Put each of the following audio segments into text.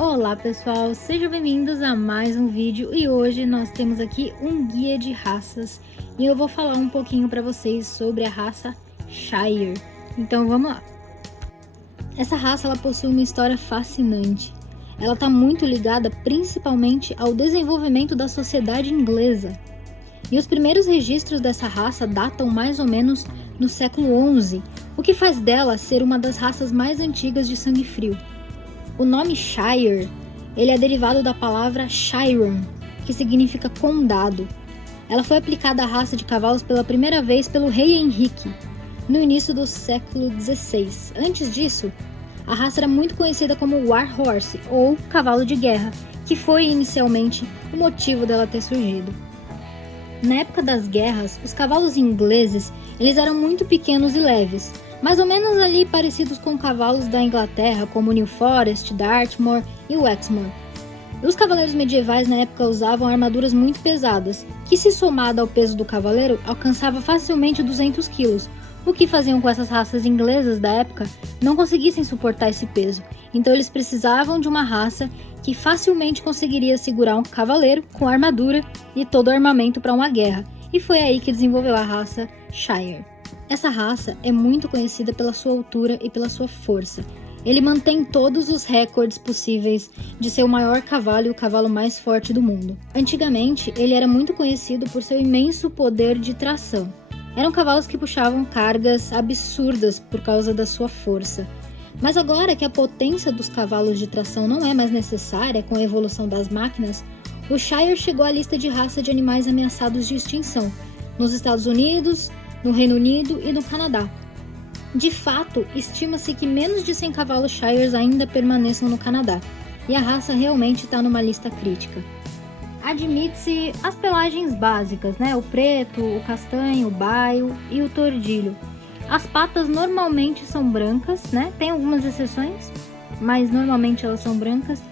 Olá pessoal, sejam bem-vindos a mais um vídeo e hoje nós temos aqui um guia de raças e eu vou falar um pouquinho para vocês sobre a raça Shire. Então vamos lá. Essa raça ela possui uma história fascinante. Ela está muito ligada principalmente ao desenvolvimento da sociedade inglesa. E os primeiros registros dessa raça datam mais ou menos no século XI, o que faz dela ser uma das raças mais antigas de sangue frio. O nome Shire, ele é derivado da palavra Chiron, que significa condado. Ela foi aplicada à raça de cavalos pela primeira vez pelo rei Henrique, no início do século XVI. Antes disso, a raça era muito conhecida como War Horse, ou cavalo de guerra, que foi inicialmente o motivo dela ter surgido. Na época das guerras, os cavalos ingleses eles eram muito pequenos e leves, mais ou menos ali parecidos com cavalos da Inglaterra, como o New Forest, Dartmoor e o Exmoor. Os cavaleiros medievais na época usavam armaduras muito pesadas, que se somada ao peso do cavaleiro, alcançava facilmente 200 quilos, o que faziam com essas raças inglesas da época não conseguissem suportar esse peso. Então eles precisavam de uma raça que facilmente conseguiria segurar um cavaleiro com armadura e todo o armamento para uma guerra, e foi aí que desenvolveu a raça Shire. Essa raça é muito conhecida pela sua altura e pela sua força. Ele mantém todos os recordes possíveis de ser o maior cavalo e o cavalo mais forte do mundo. Antigamente, ele era muito conhecido por seu imenso poder de tração. Eram cavalos que puxavam cargas absurdas por causa da sua força. Mas agora que a potência dos cavalos de tração não é mais necessária com a evolução das máquinas, o Shire chegou à lista de raça de animais ameaçados de extinção nos Estados Unidos, no Reino Unido e no Canadá. De fato, estima-se que menos de 100 cavalos Shires ainda permaneçam no Canadá, e a raça realmente está numa lista crítica. Admite-se as pelagens básicas, o preto, o castanho, o baio e o tordilho. As patas normalmente são brancas, tem algumas exceções, mas normalmente elas são brancas,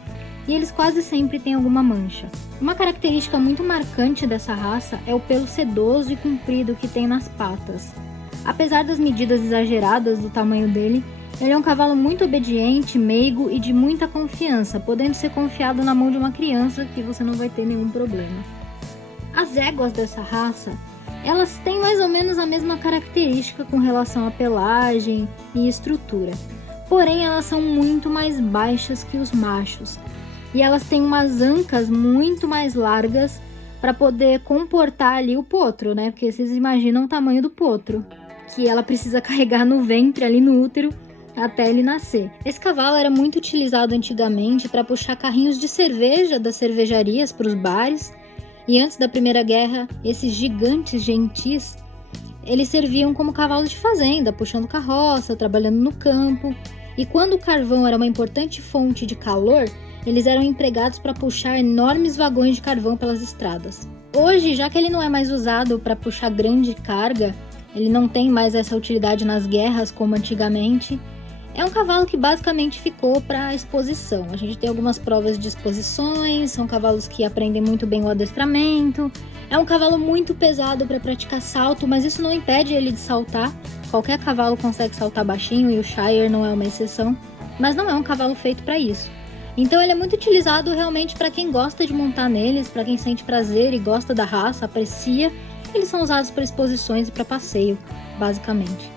e eles quase sempre têm alguma mancha. Uma característica muito marcante dessa raça é o pelo sedoso e comprido que tem nas patas. Apesar das medidas exageradas do tamanho dele, ele é um cavalo muito obediente, meigo e de muita confiança, podendo ser confiado na mão de uma criança que você não vai ter nenhum problema. As éguas dessa raça, elas têm mais ou menos a mesma característica com relação à pelagem e estrutura, porém elas são muito mais baixas que os machos. E elas têm umas ancas muito mais largas para poder comportar ali o potro, Porque vocês imaginam o tamanho do potro, que ela precisa carregar no ventre, ali no útero, até ele nascer. Esse cavalo era muito utilizado antigamente para puxar carrinhos de cerveja das cervejarias para os bares. E antes da Primeira Guerra, esses gigantes gentis, eles serviam como cavalos de fazenda, puxando carroça, trabalhando no campo. E quando o carvão era uma importante fonte de calor, eles eram empregados para puxar enormes vagões de carvão pelas estradas. Hoje, já que ele não é mais usado para puxar grande carga, ele não tem mais essa utilidade nas guerras como antigamente, é um cavalo que basicamente ficou para exposição. A gente tem algumas provas de exposições, são cavalos que aprendem muito bem o adestramento. É um cavalo muito pesado para praticar salto, mas isso não impede ele de saltar. Qualquer cavalo consegue saltar baixinho e o Shire não é uma exceção, mas não é um cavalo feito para isso. Então ele é muito utilizado realmente para quem gosta de montar neles, para quem sente prazer e gosta da raça, aprecia. Eles são usados para exposições e para passeio, basicamente.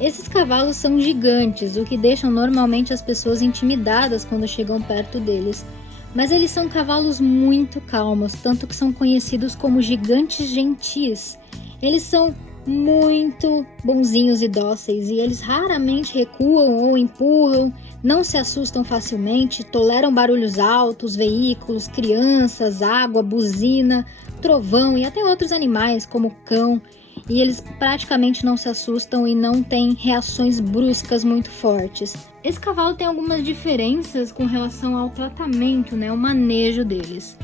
Esses cavalos são gigantes, o que deixa normalmente as pessoas intimidadas quando chegam perto deles. Mas eles são cavalos muito calmos, tanto que são conhecidos como gigantes gentis. Eles são muito bonzinhos e dóceis, e eles raramente recuam ou empurram, não se assustam facilmente, toleram barulhos altos, veículos, crianças, água, buzina, trovão e até outros animais como cão, e eles praticamente não se assustam e não têm reações bruscas muito fortes. Esse cavalo tem algumas diferenças com relação ao tratamento, o manejo deles.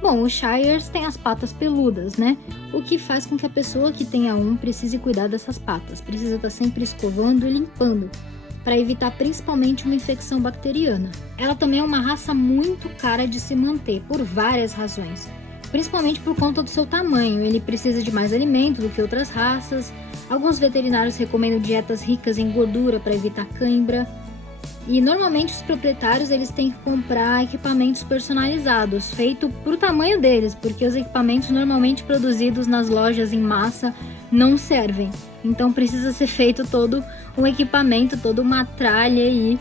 Bom, os Shires têm as patas peludas, O que faz com que a pessoa que tenha precise cuidar dessas patas, precisa estar sempre escovando e limpando, para evitar principalmente uma infecção bacteriana. Ela também é uma raça muito cara de se manter, por várias razões. Principalmente por conta do seu tamanho, ele precisa de mais alimento do que outras raças. Alguns veterinários recomendam dietas ricas em gordura para evitar cãibra. E normalmente os proprietários eles têm que comprar equipamentos personalizados, feito pro tamanho deles, porque os equipamentos normalmente produzidos nas lojas em massa não servem. Então precisa ser feito todo um equipamento, toda uma tralha aí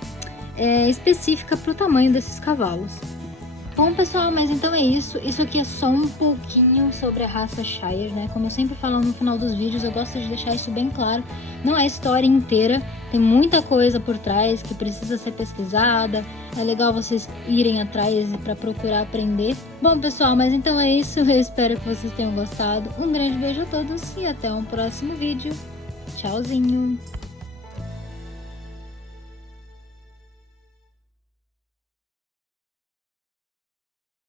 específica pro tamanho desses cavalos. Bom, pessoal, mas então é isso. Isso aqui é só um pouquinho sobre a raça Shire, né? Como eu sempre falo no final dos vídeos, eu gosto de deixar isso bem claro. Não é a história inteira, tem muita coisa por trás que precisa ser pesquisada. É legal vocês irem atrás para procurar aprender. Bom, pessoal, mas então é isso. Eu espero que vocês tenham gostado. Um grande beijo a todos e até um próximo vídeo. Tchauzinho!